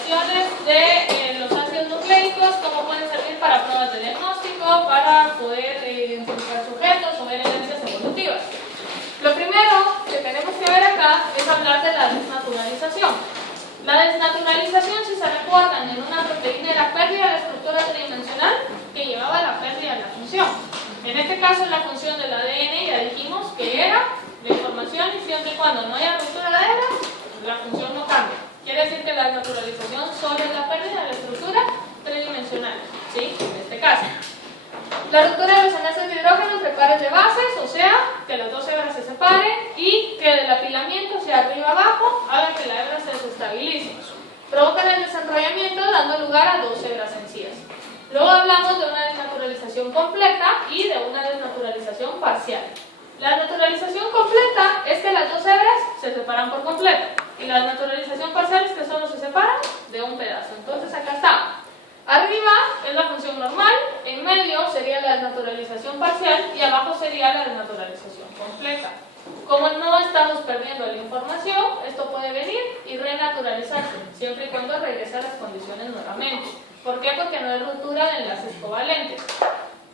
combinaciones de los ácidos nucleicos, cómo pueden servir para pruebas de diagnóstico, para poder identificar sujetos o ver herencias evolutivas. Lo primero que tenemos que ver acá es hablar de la desnaturalización. La desnaturalización, si se recuerdan, en una proteína era pérdida de la estructura tridimensional que llevaba a la pérdida de la función. En este caso, la función del ADN ya dijimos que era la información y siempre y cuando no haya ruptura de ADN, la función no cambia. Quiere decir que la desnaturalización solo es la pérdida de la estructura tridimensional, ¿sí? En este caso. La ruptura de los enlaces de hidrógenos de pares de bases, o sea, que las dos hebras se separen y que el apilamiento sea arriba-abajo, haga que la hebra se desestabilice. Provocan el desenrollamiento dando lugar a dos hebras sencillas. Luego hablamos de una desnaturalización completa y de una desnaturalización parcial. La naturalización completa es que las dos hebras se separan por completo y la desnaturalización parcial es que solo se separan de un pedazo. Entonces acá está. Arriba es la función normal, en medio sería la desnaturalización parcial y abajo sería la desnaturalización completa. Como no estamos perdiendo la información, esto puede venir y renaturalizarse, siempre y cuando regrese a las condiciones nuevamente. ¿Por qué? Porque no hay ruptura de enlaces covalentes.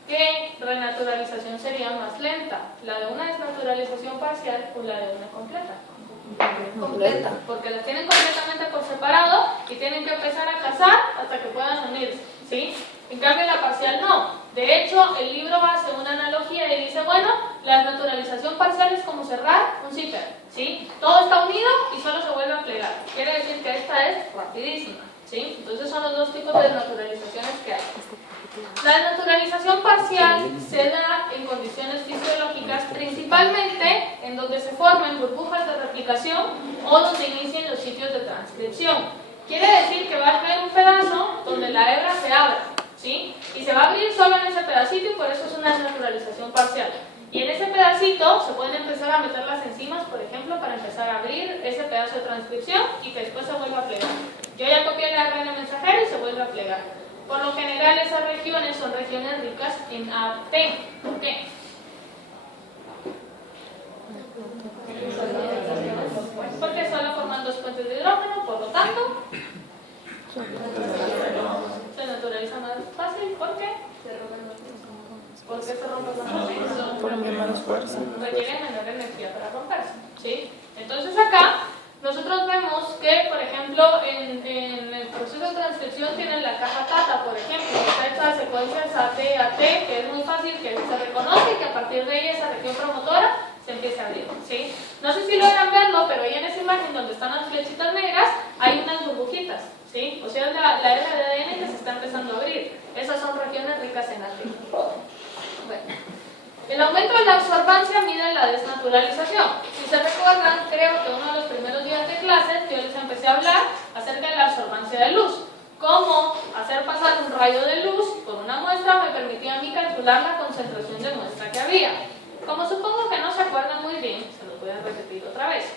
¿Qué renaturalización sería más lenta? ¿La de una desnaturalización parcial o la de una completa? Completa, porque las tienen completamente por separado y tienen que empezar a casar hasta que puedan unirse, ¿sí? En cambio la parcial no. De hecho, el libro hace una analogía y dice, bueno, la desnaturalización parcial es como cerrar un zipper, ¿sí? Todo está unido y solo se vuelve a plegar. Quiere decir que esta es rapidísima, ¿sí? Entonces son los dos tipos de desnaturalizaciones que hay. La desnaturalización parcial se da en condiciones fisiológicas, principalmente en donde se formen burbujas de replicación o donde inicien los sitios de transcripción. Quiere decir que va a haber un pedazo donde la hebra se abra, ¿sí? Y se va a abrir solo en ese pedacito y por eso es una desnaturalización parcial. Y en ese pedacito se pueden empezar a meter las enzimas, por ejemplo, para empezar a abrir ese pedazo de transcripción y que después se vuelva a plegar. Yo ya copié el ARN mensajero y se vuelve a plegar. Por lo general esas regiones son regiones ricas en AT. ¿Por qué? Porque solo forman dos puentes de hidrógeno, por lo tanto se naturaliza más fácil. ¿Por qué? ¿Por qué se rompe más fácil? Por menos fuerza. Requiere menor energía para romperse, ¿sí? Entonces acá nosotros vemos que, por ejemplo, en el proceso de transcripción tienen la caja TATA, por ejemplo, que está hecha de secuencias AT, que es muy fácil que se reconoce y que a partir de ahí esa región promotora se empiece a abrir, ¿sí? No sé si logran verlo, pero ahí en esa imagen donde están las flechitas negras hay unas burbujitas, ¿sí? O sea, la hebra de ADN que se está empezando a abrir. Esas son regiones ricas en AT. Bueno. El aumento de la absorbancia mide la desnaturalización. Si se recuerdan, creo que uno de los primeros días de clases yo les empecé a hablar acerca de la absorbancia de luz. Cómo hacer pasar un rayo de luz por una muestra me permitía a mí calcular la concentración de muestra que había. Como supongo que no se acuerdan muy bien, se los voy a repetir otra vez.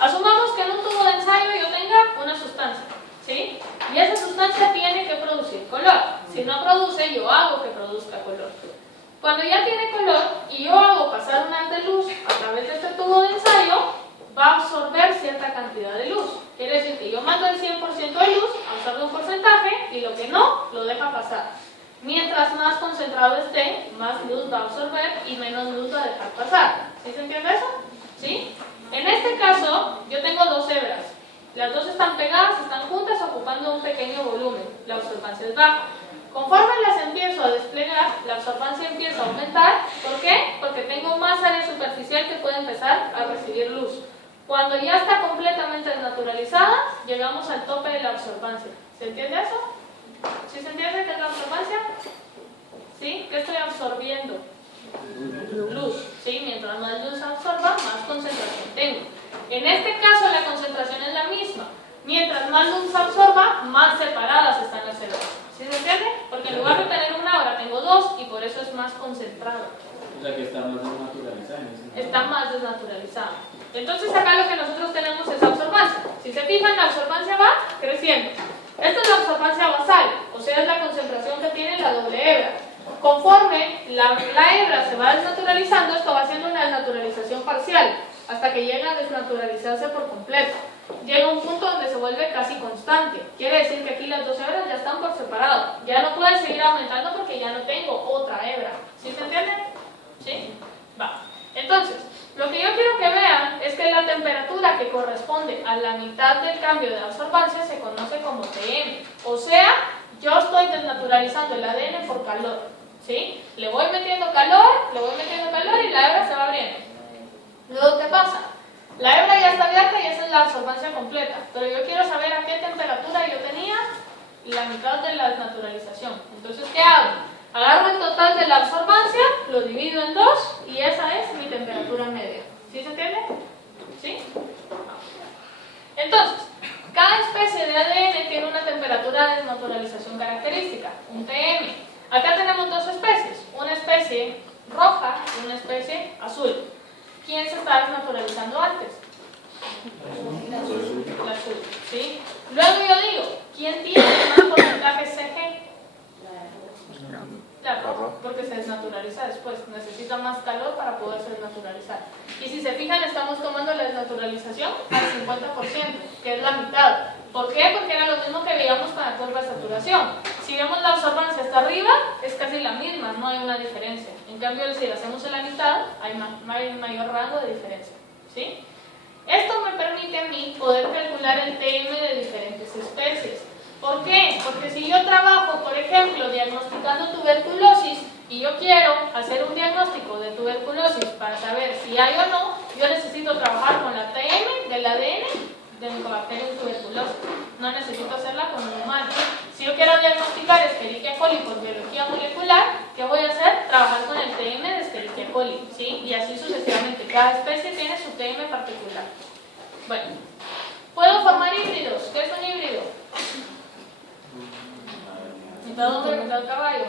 Asumamos que en un tubo de ensayo yo tenga una sustancia, ¿sí? Y esa sustancia tiene que producir color. Si no produce, yo hago que produzca color. Cuando ya tiene color y yo hago pasar un haz de luz a través de este tubo de ensayo, va a absorber cierta cantidad de luz. Quiere decir que yo mando el 100% de luz, absorbe un porcentaje y lo que no, lo deja pasar. Mientras más concentrado esté, más luz va a absorber y menos luz va a dejar pasar. ¿Sí se entiende eso? ¿Sí? En este caso, yo tengo dos hebras. Las dos están pegadas, están juntas, ocupando un pequeño volumen. La absorbancia es baja. Conforme las empiezo a desplegar, la absorbancia empieza a aumentar. ¿Por qué? Porque tengo más área superficial que puede empezar a recibir luz. Cuando ya está completamente desnaturalizada, llegamos al tope de la absorbancia. ¿Se entiende eso? ¿Sí se entiende qué es la absorbancia? ¿Sí? ¿Qué estoy absorbiendo? Luz. ¿Sí? Mientras más luz absorba, más concentración tengo. En este caso, la concentración es la misma. Mientras más luz absorba, más separadas están las hebras. ¿Sí se entiende? Porque en lugar de tener una, ahora tengo dos y por eso es más concentrado. O sea que está más desnaturalizada. Está más desnaturalizada. Entonces acá lo que nosotros tenemos es absorbancia. Si se fijan, la absorbancia va creciendo. Esta es la absorbancia basal, o sea, es la concentración que tiene la doble hebra. Conforme la hebra se va desnaturalizando, esto va haciendo una desnaturalización parcial, hasta que llega a desnaturalizarse por completo. llega un punto donde se vuelve casi constante. Quiere decir que aquí las dos hebras ya están por separado. Ya no puede seguir aumentando porque ya no tengo otra hebra. ¿Sí se entiende? ¿Sí? Va. Entonces, lo que yo quiero que vean es que la temperatura que corresponde a la mitad del cambio de absorbancia se conoce como Tm. O sea, yo estoy desnaturalizando el ADN por calor. ¿Sí? Le voy metiendo calor y la hebra se va abriendo. Luego, ¿qué pasa? La hebra ya está abierta y esa es la absorbancia completa. Pero yo quiero saber a qué temperatura yo tenía la mitad de la desnaturalización. Entonces, ¿qué hago? Agarro el total de la absorbancia, lo divido en 2 y esa es mi temperatura media. ¿Sí se entiende? ¿Sí? Entonces, cada especie de ADN tiene una temperatura de desnaturalización característica, un Tm. Acá tenemos dos especies, una especie roja y una especie azul. ¿Quién se está desnaturalizando antes? La azul. ¿Sí? Luego yo digo, ¿quién tiene más porcentaje CG? La roja, porque se desnaturaliza después, necesita más calor para poderse desnaturalizar. Y si se fijan, estamos tomando la desnaturalización al 50%, que es la mitad. ¿Por qué? Porque era lo mismo que veíamos con la curva de saturación. Si vemos la absorbancia hasta arriba, es casi la misma, no hay una diferencia. En cambio, si la hacemos en la mitad, hay mayor rango de diferencia. ¿Sí? Esto me permite a mí poder calcular el TM de diferentes especies. ¿Por qué? Porque si yo trabajo, por ejemplo, diagnosticando tuberculosis y yo quiero hacer un diagnóstico de tuberculosis para saber si hay o no, yo necesito trabajar con la TM del ADN del Mycobacterium tuberculosis. No necesito hacerla con un humano. Si yo quiero diagnosticar Escherichia coli por biología molecular, ¿qué voy a hacer? Trabajar con el TM de Escherichia coli, ¿sí? Y así sucesivamente. Cada especie tiene su TM particular. Bueno, ¿puedo formar híbridos? ¿Qué es un híbrido? Mitad hombre, mitad caballo,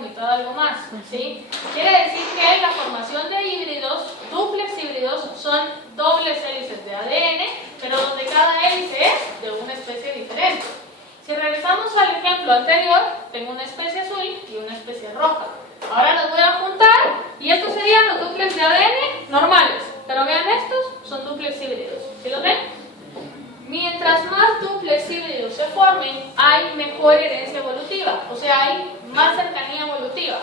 mitad algo más, ¿sí? Quiere decir que la formación de híbridos, dúplex híbridos, son dobles hélices de ADN, pero donde cada hélice es de una especie diferente. Si regresamos al ejemplo anterior, tengo una especie azul y una especie roja. Ahora los voy a juntar y estos serían los dúplex de ADN normales, pero vean estos, son dúplex híbridos, ¿sí los ven? Mientras más dúplex híbridos se formen, hay mejor herencia evolutiva, o sea, hay más cercanía evolutiva.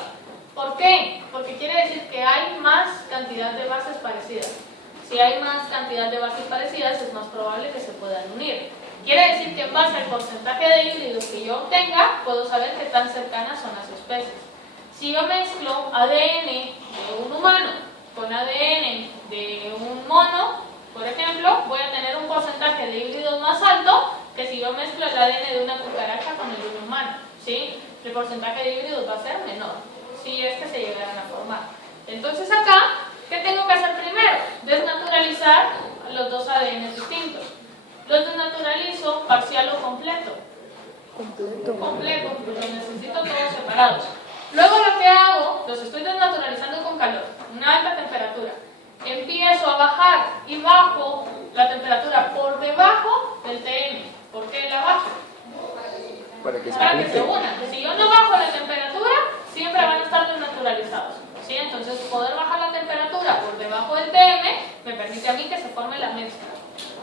¿Por qué? Porque quiere decir que hay más cantidad de bases parecidas. Si hay más cantidad de bases parecidas, es más probable que se puedan unir. Quiere decir que en base al porcentaje de híbridos que yo obtenga, puedo saber qué tan cercanas son las especies. Si yo mezclo ADN de un humano con ADN de un mono, por ejemplo, voy a tener un porcentaje de híbridos más alto que si yo mezclo el ADN de una cucaracha con el de un humano, ¿sí? El porcentaje de híbridos va a ser menor, si es que se llegaran a formar. Entonces acá, ¿qué tengo que hacer primero? Desnaturalizar los dos ADN distintos. Los desnaturalizo parcial o completo. Completo, pues los necesito todos separados. Luego lo que hago, los estoy desnaturalizando con calor, una alta temperatura. Empiezo a bajar y bajo la temperatura por debajo del TM. ¿Por qué la bajo? Para que se unan. Si yo no bajo la temperatura, siempre van a estar desnaturalizados. ¿Sí? Entonces, poder bajar la temperatura por debajo del TM me permite a mí que se forme la mezcla.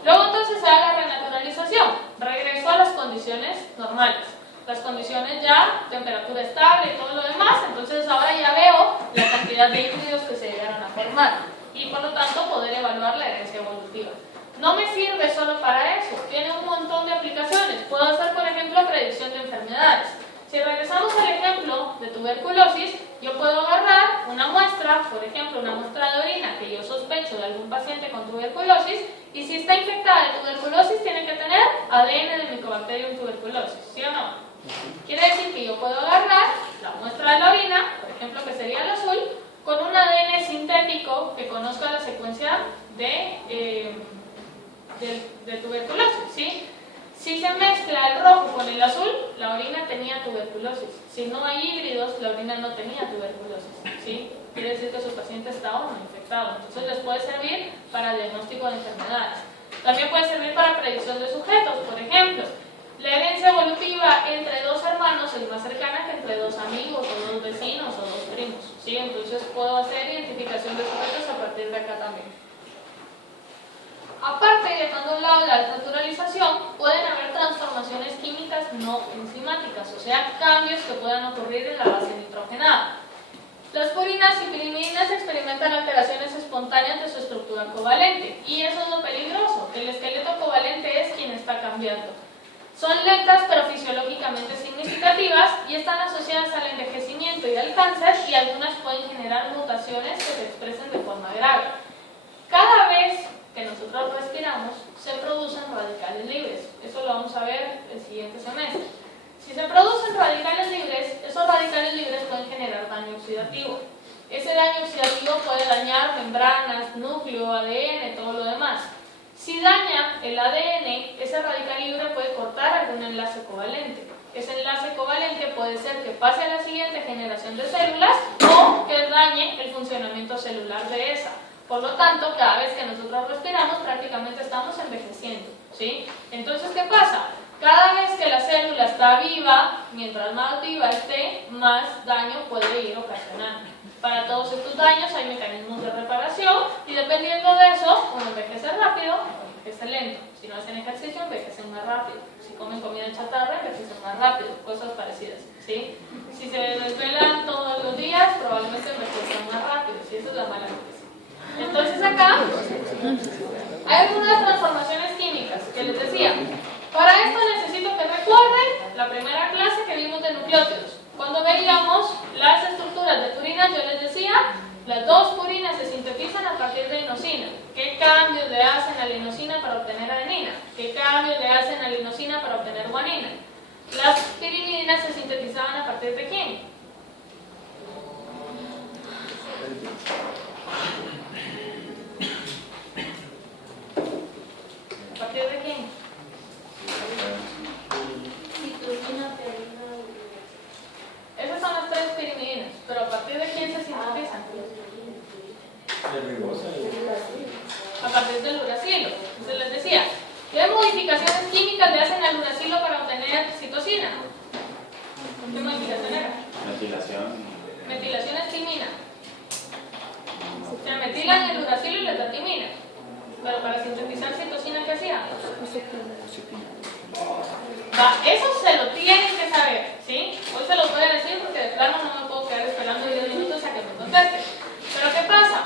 Luego entonces se da la renaturalización. Regreso a las condiciones normales. Las condiciones ya, temperatura estable y todo lo demás. Entonces ahora ya veo la cantidad de híbridos que se llegaron a formar. Y por lo tanto poder evaluar la herencia evolutiva. No me sirve solo para eso, tiene un montón de aplicaciones. Puedo hacer, por ejemplo, predicción de enfermedades. Si regresamos al ejemplo de tuberculosis, yo puedo agarrar una muestra, por ejemplo, una muestra de orina que yo sospecho de algún paciente con tuberculosis, y si está infectada de tuberculosis, tiene que tener ADN de Mycobacterium tuberculosis, ¿sí o no? Quiere decir que yo puedo agarrar la muestra de la orina, por ejemplo, que sería el azul, con un ADN sintético que conozca la secuencia de tuberculosis, ¿sí? Si se mezcla el rojo con el azul, la orina tenía tuberculosis. Si no hay híbridos, la orina no tenía tuberculosis, ¿sí? Quiere decir que su paciente estaba no infectado. Entonces les puede servir para el diagnóstico de enfermedades. También puede servir para predicción de sujetos, por ejemplo. La herencia evolutiva entre dos hermanos es más cercana que entre dos amigos, o dos vecinos, o dos primos, ¿sí? Entonces puedo hacer identificación de sujetos a partir de acá también. Aparte y dejando a un lado la desnaturalización, pueden haber transformaciones químicas no enzimáticas, o sea, cambios que puedan ocurrir en la base nitrogenada. Las purinas y pirimidinas experimentan alteraciones espontáneas de su estructura covalente, y eso es lo peligroso, el esqueleto covalente es quien está cambiando. Son lentas pero fisiológicamente significativas y están asociadas al envejecimiento y al cáncer, y algunas pueden generar mutaciones que se expresen de forma grave. Cada vez que nosotros respiramos, se producen radicales libres. Eso lo vamos a ver el siguiente semestre. Si se producen radicales libres, esos radicales libres pueden generar daño oxidativo. Ese daño oxidativo puede dañar membranas, núcleo, ADN, todo lo demás. Si daña el ADN, ese radical libre puede cortar algún enlace covalente. Ese enlace covalente puede ser que pase a la siguiente generación de células o que dañe el funcionamiento celular de esa. Por lo tanto, cada vez que nosotros respiramos, prácticamente estamos envejeciendo, ¿sí? Entonces, ¿qué pasa? Cada vez que la célula está viva, mientras más viva esté, más daño puede ir ocasionando. Para todos estos daños hay mecanismos de reparación y dependiendo de eso, uno envejece rápido o envejece lento. Si no hacen ejercicio, envejecen más rápido. Si comen comida chatarra, envejecen más rápido. Cosas parecidas, ¿sí? Si se desvelan todos los días, probablemente envejecen más rápido. ¿Sí? Esa es la mala noticia. Entonces acá hay algunas transformaciones químicas que les decía. Para esto necesito que recuerden la primera clase que vimos de nucleótidos. Cuando veíamos las estructuras de purinas, yo les decía, las dos purinas se sintetizan a partir de inosina. ¿Qué cambios le hacen a la inosina para obtener adenina? ¿Qué cambios le hacen a la inosina para obtener guanina? Las pirimidinas se sintetizaban a partir de quién? ¿A partir de quién? Esas son las tres pirimidinas, pero ¿a partir de quién se sintetizan? A partir del uracilo. Entonces les decía, ¿qué modificaciones químicas le hacen al uracilo para obtener citosina? ¿Qué modificación era? Metilación. Metilación es timina. Se metilan el uracilo y les da timina. Pero para sintetizar citosina, ¿qué hacía? Eso se lo tienen que saber, ¿sí? Hoy se los voy a decir porque de plano no me puedo quedar esperando 10 minutos a que me contesten. Pero ¿qué pasa?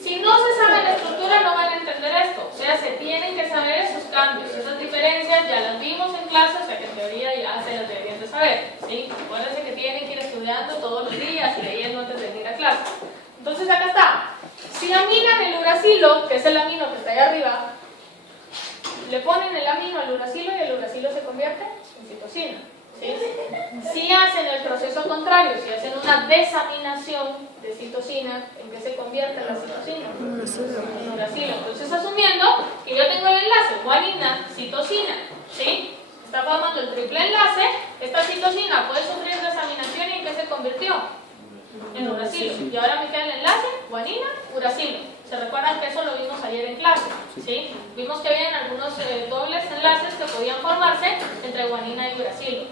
Si no se sabe la estructura no van a entender esto. O sea, se tienen que saber esos cambios, esas diferencias, ya las vimos en clase, o sea que en teoría ya se las deberían de saber, ¿sí? Acuérdense que tienen que ir estudiando todos los días y leyendo antes de ir a clase. Entonces acá está. Si aminan el uracilo, que es el amino que está ahí arriba, le ponen el amino al uracilo y el uracilo se convierte en citosina, ¿sí? Si hacen el proceso contrario, si hacen una desaminación de citosina, ¿en qué se convierte la citosina? En uracilo. Entonces, asumiendo que yo tengo el enlace guanina, citosina, ¿sí? Está formando el triple enlace, esta citosina puede sufrir desaminación y ¿en qué se convirtió? En uracilo. Y ahora me queda el enlace guanina, uracilo. ¿Se recuerdan que eso lo vimos ayer en clase? ¿Sí? Vimos que habían algunos dobles enlaces que podían formarse entre guanina y uracilo.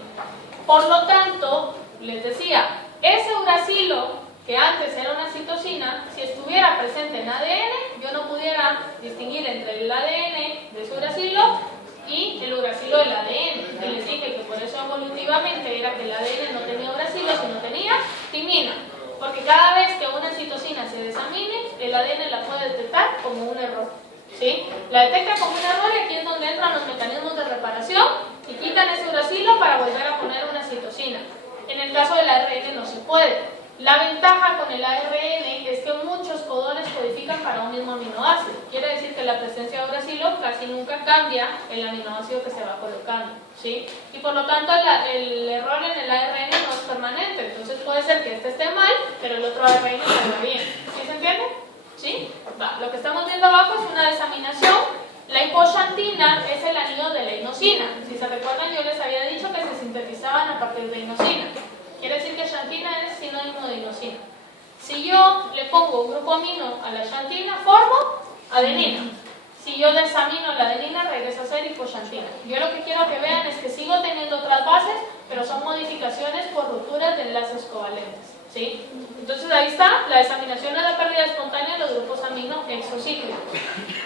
Por lo tanto, les decía, ese uracilo, que antes era una citosina, si estuviera presente en ADN, yo no pudiera distinguir entre el ADN de ese uracilo y el uracilo del ADN. Y les dije que por eso evolutivamente era que el ADN no tenía uracilo, sino tenía timina. Porque cada vez que una citosina se desamine, el ADN la puede detectar como un error, ¿sí? La detecta como un error y aquí es donde entran los mecanismos de reparación y quitan ese uracilo para volver a poner una citosina. En el caso del ARN no se puede. La ventaja con el ARN es que muchos codones codifican para un mismo aminoácido. Quiere decir que la presencia de uracilo casi nunca cambia el aminoácido que se va colocando, ¿sí? Y por lo tanto el error en el ARN no es permanente. Entonces puede ser que este esté mal, pero el otro ARN está bien. ¿Sí se entiende? ¿Sí? Va. Lo que estamos viendo abajo es una desaminación. La hipoxantina es el anillo de la inosina. Si se recuerdan, yo les había dicho que se sintetizaban a partir de inosina. Quiere decir que xantina es sinónimo de inosina. Si yo le pongo un grupo amino a la xantina, formo adenina. Si yo desamino la adenina, regresa a ser hipoxantina. Yo lo que quiero que vean es que sigo teniendo otras bases, pero son modificaciones por rupturas de enlaces covalentes, ¿sí? Entonces ahí está, la desaminación es la pérdida espontánea de los grupos amino exocíclicos.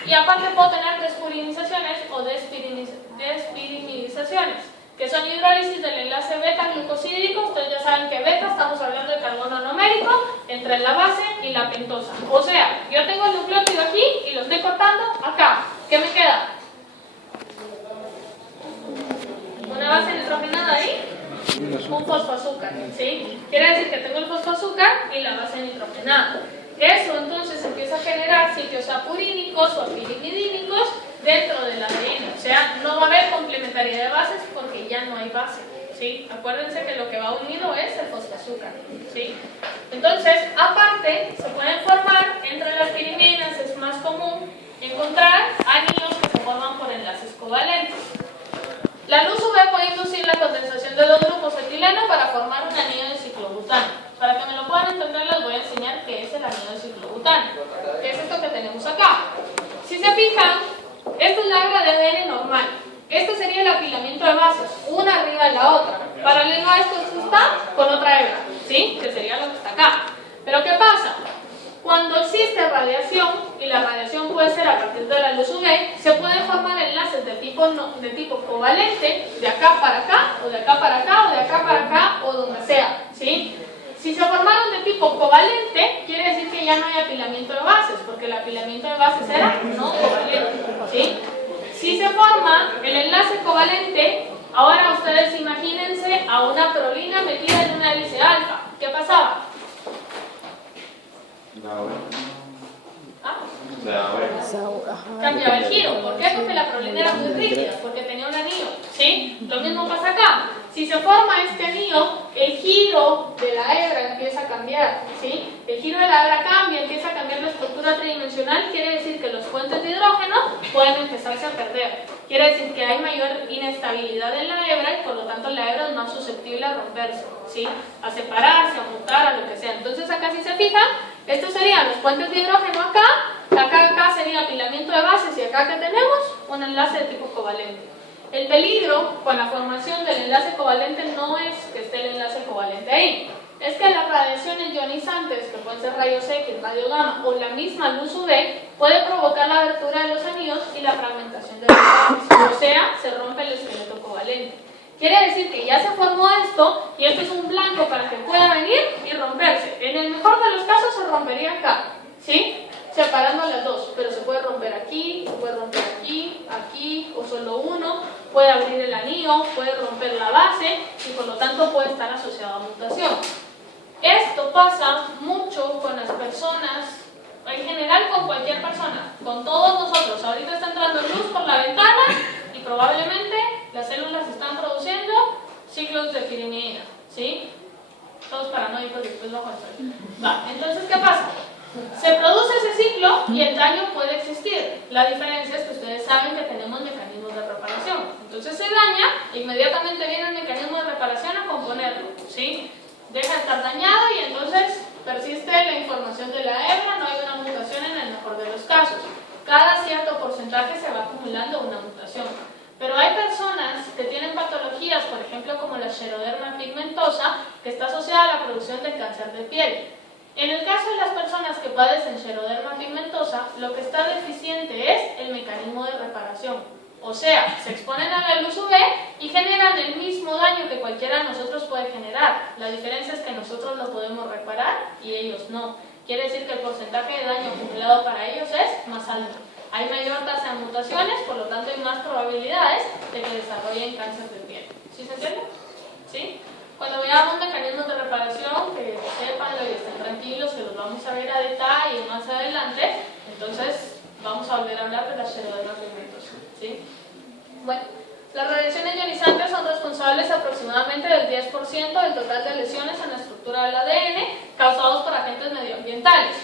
Y aparte puedo tener despurinizaciones o despirimidizaciones, que son hidrólisis del enlace beta-glucosídrico. Ustedes ya saben que beta estamos hablando de carbono anomérico entre la base y la pentosa. O sea, yo tengo el nucleótido aquí y lo estoy cortando acá. ¿Qué me queda? Una base nitrogenada ahí, un fosfoazúcar, ¿sí? Quiere decir que tengo el fosfoazúcar y la base nitrogenada. Eso entonces empieza a generar sitios apurínicos o apirimidínicos dentro del ADN. O sea, no va a haber complementariedad de bases porque ya no hay base, ¿sí? Acuérdense que lo que va unido es el fosfoazúcar, ¿sí? Entonces, aparte, se pueden formar entre las piriminas, es más común encontrar anillos que se forman por enlaces covalentes. La luz UV puede inducir la condensación de dos grupos etileno para formar un anillo de ciclobutano. Para que me lo puedan entender, les voy a enseñar qué es el anillo de ciclobutano. ¿Qué es esto que tenemos acá? Si se fijan, esta es la hebra de ADN normal. Este sería el apilamiento de bases, una arriba de la otra. Paralelo a esto está con otra hebra, ¿sí? Que sería lo que está acá. Pero ¿qué pasa? Cuando existe radiación, y la radiación puede ser a partir de la luz UV, se pueden formar enlaces de tipo covalente, de acá para acá, o de acá para acá, o de acá para acá, o donde sea, ¿sí? Si se formaron de tipo covalente, quiere decir que ya no hay apilamiento de bases, porque el apilamiento de bases era no covalente, ¿sí? Si se forma el enlace covalente, ahora ustedes imagínense a una prolina metida en una hélice alfa. ¿Qué pasaba? Cambiaba el giro. ¿Por qué? Porque la prolina era muy rígida, porque tenía un anillo, ¿sí? Lo mismo pasa acá. Si se forma este anillo, el giro de la hebra empieza a cambiar, ¿sí? El giro de la hebra cambia, empieza a cambiar la estructura tridimensional, quiere decir que los puentes de hidrógeno pueden empezarse a perder. Quiere decir que hay mayor inestabilidad en la hebra y por lo tanto la hebra es más susceptible a romperse, ¿sí? A separarse, a mutar, a lo que sea. Entonces acá si se fijan, estos serían los puentes de hidrógeno acá sería apilamiento de bases y acá que tenemos un enlace de tipo covalente. El peligro con la formación del enlace covalente no es que esté el enlace covalente ahí, es que las radiaciones ionizantes, que pueden ser rayos X, radio gamma o la misma luz UV, puede provocar la abertura de los anillos y la fragmentación de los bases, o sea, se rompe el esqueleto covalente. Quiere decir que ya se formó esto y esto es un blanco para que pueda venir y romperse. En el mejor de los casos se rompería acá, ¿sí? Separando las dos, pero se puede romper aquí, se puede romper aquí, aquí o solo uno, puede abrir el anillo, puede romper la base y por lo tanto puede estar asociado a mutación. Esto pasa mucho con las personas, en general con cualquier persona, con todos nosotros. Ahorita está entrando luz por la ventana y probablemente las células están produciendo ciclos de pirimidina, ¿sí? Todos paranoicos y después bajo el sol. Va, entonces, ¿qué pasa? Se produce ese ciclo y el daño puede existir. La diferencia es que ustedes saben que tenemos mecanismos de reparación. Entonces se daña, inmediatamente viene el mecanismo de reparación a componerlo, ¿sí? Deja de estar dañado y entonces persiste la información de la hebra, no hay una mutación en el mejor de los casos. Cada cierto porcentaje se va acumulando una mutación. Pero hay personas que tienen patologías, por ejemplo como la xeroderma pigmentosa, que está asociada a la producción de cáncer de piel. En el caso de las personas que padecen xeroderma pigmentosa, lo que está deficiente es el mecanismo de reparación. O sea, se exponen a la luz UV y generan el mismo daño que cualquiera de nosotros puede generar. La diferencia es que nosotros lo podemos reparar y ellos no. Quiere decir que el porcentaje de daño acumulado para ellos es más alto. Hay mayor tasa de mutaciones, por lo tanto hay más probabilidades de que desarrollen cáncer de piel. ¿Sí se entiende? ¿Sí? Cuando veamos mecanismos de reparación, que sepanlo y estén tranquilos, que los vamos a ver a detalle más adelante, entonces vamos a volver a hablar de la xeroderma pigmentosa, ¿sí? Bueno, las radiaciones ionizantes son responsables aproximadamente del 10% del total de lesiones en la estructura del ADN causados por agentes medioambientales.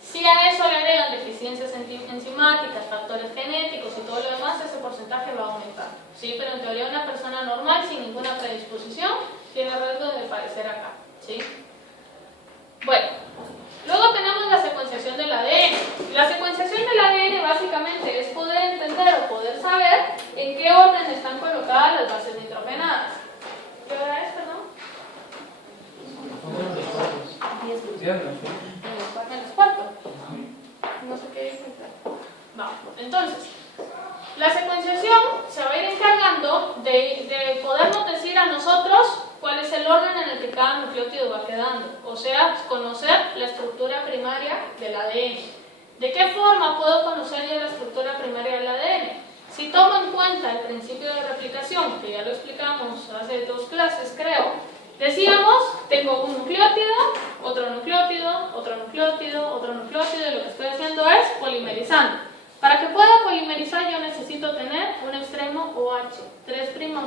Si a eso le agregan deficiencias enzimáticas, factores genéticos y todo lo demás, ese porcentaje va a aumentar, ¿sí? Pero en teoría una persona normal, sin ninguna predisposición, tiene riesgo de padecer acá, ¿sí? Bueno, luego tenemos la secuenciación del ADN. La secuenciación del ADN básicamente es poder entender o poder saber en qué orden están colocadas las bases nitrogenadas. ¿Qué hora es, perdón? 10 menos cuarto. No sé qué dice. Vamos. orden en el que cada nucleótido va quedando, o sea, conocer la estructura primaria del ADN. ¿De qué forma puedo conocer yo la estructura primaria del ADN? Si tomo en cuenta el principio de replicación, que ya lo explicamos hace 2 clases creo, decíamos, tengo un nucleótido, otro nucleótido, otro nucleótido, otro nucleótido, y lo que estoy haciendo es polimerizando. Para que pueda polimerizar yo necesito tener un extremo OH, 3' o 5'.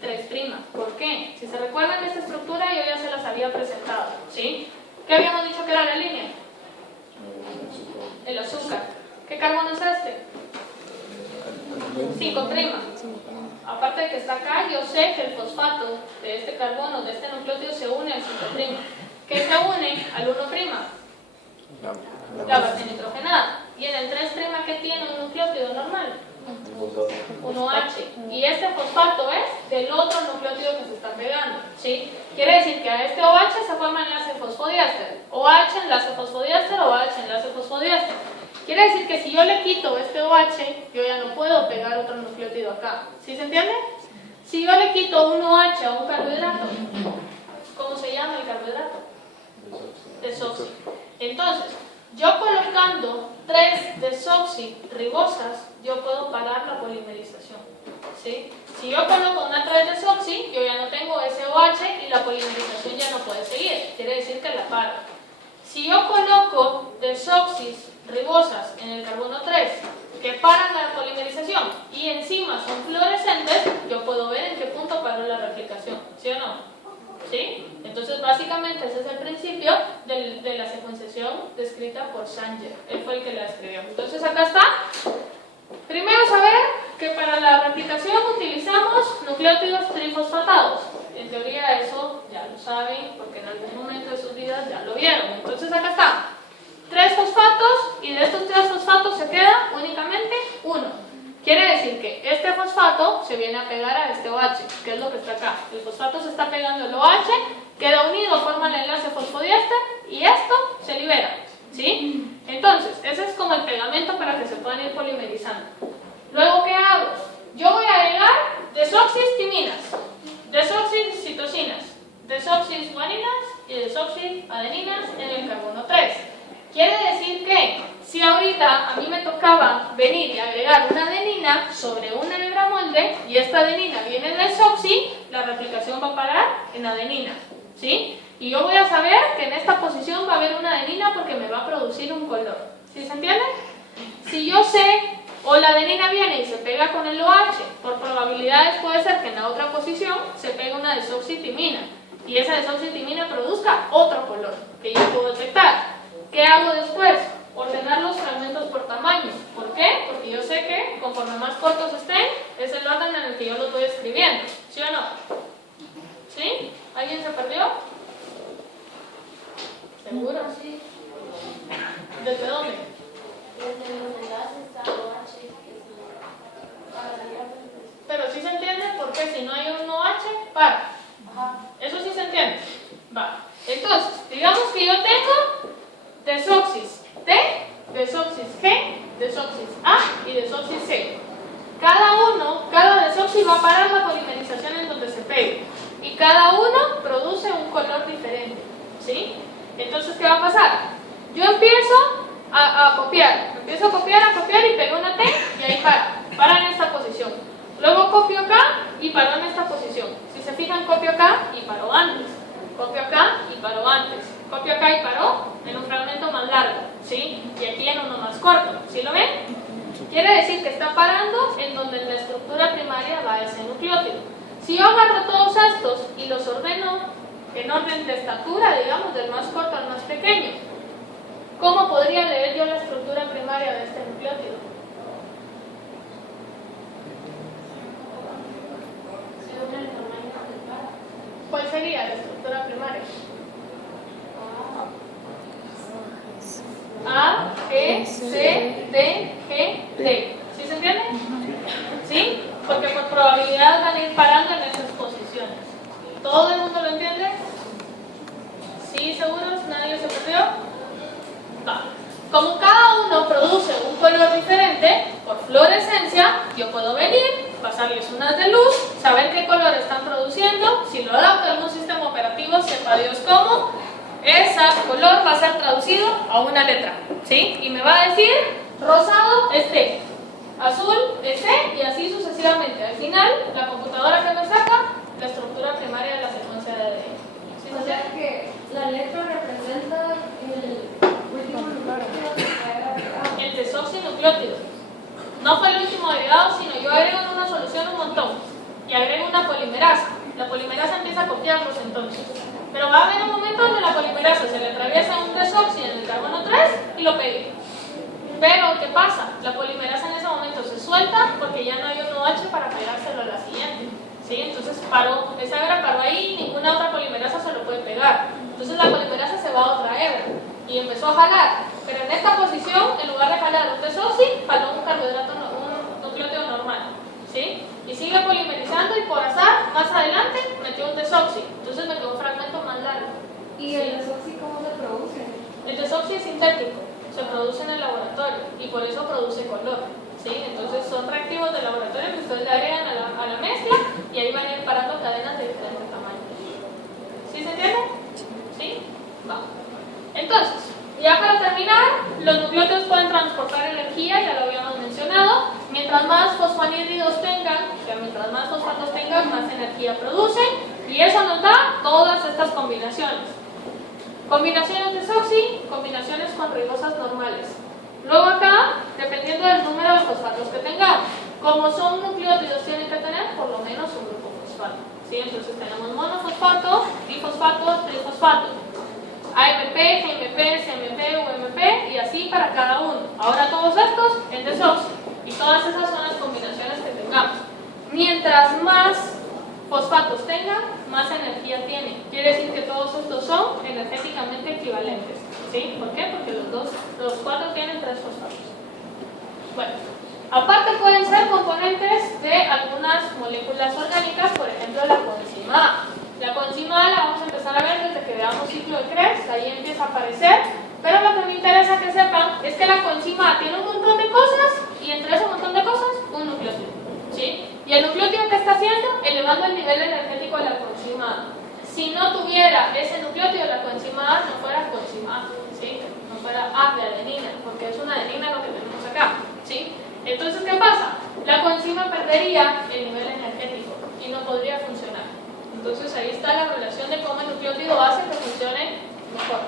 3'. ¿Por qué? Si se recuerdan esta estructura yo ya se las había presentado, ¿sí? ¿Qué habíamos dicho que era la línea? El azúcar. ¿Qué carbono es este? 5'. Aparte de que está acá, yo sé que el fosfato de este carbono, de este nucleótido, se une al 5'. ¿Qué se une al 1'? La base nitrogenada. ¿Y en el 3', qué tiene un nucleótido normal? Un OH. Y este fosfato es del otro nucleótido que se está pegando, ¿sí? Quiere decir que a este OH se forma enlace fosfodiéster. OH enlace fosfodiéster, OH enlace fosfodiéster. Quiere decir que si yo le quito este OH, yo ya no puedo pegar otro nucleótido acá. ¿Sí se entiende? Si yo le quito un OH a un carbohidrato, ¿cómo se llama el carbohidrato? Desoxi. Entonces, yo colocando 3 desoxirribosas, yo puedo parar la polimerización, ¿sí? Si yo coloco una 3-desoxi, yo ya no tengo ese OH y la polimerización ya no puede seguir. Quiere decir que la paro. Si yo coloco desoxirribosas en el carbono 3 que paran la polimerización y encima son fluorescentes, yo puedo ver en qué punto paró la replicación, ¿sí o no? ¿Sí? Entonces básicamente ese es el principio de la secuenciación descrita por Sanger. Él fue el que la escribió. Entonces acá está. Primero saber que para la replicación utilizamos nucleótidos trifosfatados. En teoría eso ya lo saben porque en algún momento de sus vidas ya lo vieron. Entonces acá está. 3 fosfatos y de estos 3 fosfatos se queda únicamente uno. Quiere decir que este fosfato se viene a pegar a este OH, que es lo que está acá. El fosfato se está pegando al OH, queda unido, forma el enlace fosfodiéster y esto se libera, ¿sí? Entonces, ese es como el pegamento para que se puedan ir polimerizando. Luego, ¿qué hago? Yo voy a agregar desoxistiminas, desoxicitocinas, desoxisguaninas y desoxiadeninas en el carbono 3. Quiere decir que si ahorita a mí me tocaba venir y agregar una adenina sobre una hebra molde y esta adenina viene en desoxi, la replicación va a parar en adenina, ¿sí? Y yo voy a saber que en esta posición va a haber una adenina porque me va a producir un color, ¿sí se entiende? Si yo sé, o la adenina viene y se pega con el OH, por probabilidades puede ser que en la otra posición se pegue una desoxitimina y esa desoxitimina produzca otro color que yo puedo detectar. ¿Qué hago después? Ordenar los fragmentos por tamaño. ¿Por qué? Porque yo sé que conforme más cortos estén, es el orden en el que yo los voy escribiendo. ¿Sí o no? ¿Sí? ¿Alguien se perdió? ¿Seguro? Sí. ¿Desde dónde? Desde los enlaces a OH. Pero sí se entiende porque si no hay un OH, para. Ajá. ¿Eso sí se entiende? Va. Entonces, digamos que yo tengo desoxis T, desoxis G, desoxis A y desoxis C. Cada desoxi va a parar la polimerización en donde se pegue. Y cada uno produce un color diferente, ¿sí? Entonces, ¿qué va a pasar? Yo empiezo a copiar. Empiezo a copiar y pego una T y ahí para en esta posición. Luego copio acá y paro en esta posición. Si se fijan, copio acá y paro antes. Copio acá y paro antes. Copio acá y paro en un fragmento más largo, ¿sí? Y aquí en uno más corto, ¿sí lo ven? Quiere decir que está parando en donde en la estructura primaria va ese nucleótido. Si yo agarro todos estos y los ordeno en orden de estatura, digamos, del más corto al más pequeño, ¿cómo podría leer yo la estructura primaria de este nucleótido? Según el tamaño del par. ¿Cuál sería la estructura primaria? A, E, C, D, G, D. ¿Sí se entiende? ¿Sí? Porque por probabilidad van a ir parando en esas posiciones. ¿Todo el mundo lo entiende? ¿Sí? ¿Seguros? ¿Nadie se perdió? Va. Como cada uno produce un color diferente, por fluorescencia, yo puedo venir pasarles unas de luz, saber qué color están produciendo, si lo adapta a algún sistema operativo, sepa Dios cómo, ese color va a ser traducido a una letra, ¿sí? Y me va a decir, rosado es T, azul es C, y así sucesivamente. Al final, la computadora que me saca la estructura primaria de la secuencia de ADN. ¿Sí se O sea entiende? que la letra representa el último nucleótido que fue agregado. El desoxinucleótido. No fue el último agregado, sino yo agrego en una solución un montón y agrego una polimerasa. La polimerasa empieza a copiarlos entonces. Pero va a haber un momento donde la polimerasa se le atraviesa un desoxi en el carbono 3 y lo pegue. Pero, ¿qué pasa? La polimerasa en ese momento se suelta porque ya no hay un OH para pegárselo a la siguiente. ¿Sí? Entonces paró, esa hebra paró ahí y ninguna otra polimerasa se lo puede pegar. Entonces la polimerasa se va a otra hebra y empezó a jalar. Pero en esta posición, en lugar de jalar un desoxi, jaló un carbohidrato, un nucleótido normal. ¿Sí? Y sigue polimerizando y por azar, más adelante, metió un desoxi. Entonces me quedó un fragmento más largo. ¿Y el desoxi cómo se produce? El desoxi es sintético, se produce en el laboratorio y por eso produce color. ¿Sí? Entonces son reactivos del laboratorio que ustedes le agregan a la mezcla y ahí van a ir parando cadenas de diferente tamaño. ¿Sí se entiende? ¿Sí? Va. Entonces, ya para terminar, los nucleótidos pueden transportar energía, ya lo habíamos mencionado. Mientras más fosfanhídridos tengan, o sea, mientras más fosfatos tengan, más energía producen y eso nos da todas estas combinaciones. Combinaciones desoxi, combinaciones con ribosas normales. Luego acá, dependiendo del número de fosfatos que tengamos, como son nucleótidos, tienen que tener por lo menos un grupo fosfato. ¿Sí? Entonces tenemos monofosfato, difosfato, trifosfato. AMP, GMP, CMP, UMP y así para cada uno. Ahora todos estos en desoxi y todas esas son las combinaciones que tengamos. Mientras más fosfatos tengan, más energía tienen. Quiere decir que todos estos son energéticamente equivalentes. ¿Sí? ¿Por qué? Porque los cuatro tienen 3 fosfatos. Bueno, aparte pueden ser componentes de algunas moléculas orgánicas, por ejemplo la coenzima A. La coenzima A la vamos a empezar a ver desde que veamos ciclo de Krebs, ahí empieza a aparecer, pero lo que me interesa que sepan es que la coenzima A tiene un montón de cosas y entre ese montón de cosas, un nucleótido. ¿Sí? ¿Y el nucleótido qué está haciendo? Elevando el nivel energético de la coenzima A. Si no tuviera ese nucleótido, la coenzima A no fuera coenzima A, ¿sí? No fuera A de adenina, porque es una adenina lo que tenemos acá, ¿sí? Entonces, ¿qué pasa? La coenzima perdería el nivel energético y no podría funcionar. Entonces, ahí está la relación de cómo el nucleótido hace que funcione mejor.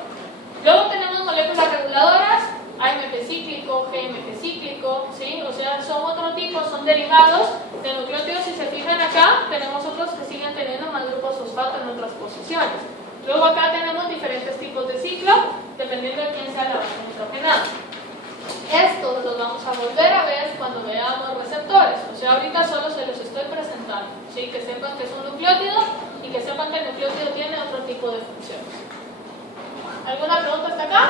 Luego tenemos moléculas reguladoras, AMP cíclico, GMP cíclico, ¿sí? O sea, son otro tipo, son derivados de nucleótidos. Si se fijan acá, tenemos otros que siguen teniendo más grupos fosfato en otras posiciones. Luego acá tenemos diferentes tipos de ciclo, dependiendo de quién sea la base nitrogenada. Estos los vamos a volver a ver cuando veamos receptores. O sea, ahorita solo se los estoy presentando, ¿sí? Que sepan que es un nucleótido y que sepan que el nucleótido tiene otro tipo de funciones. ¿Alguna pregunta hasta acá?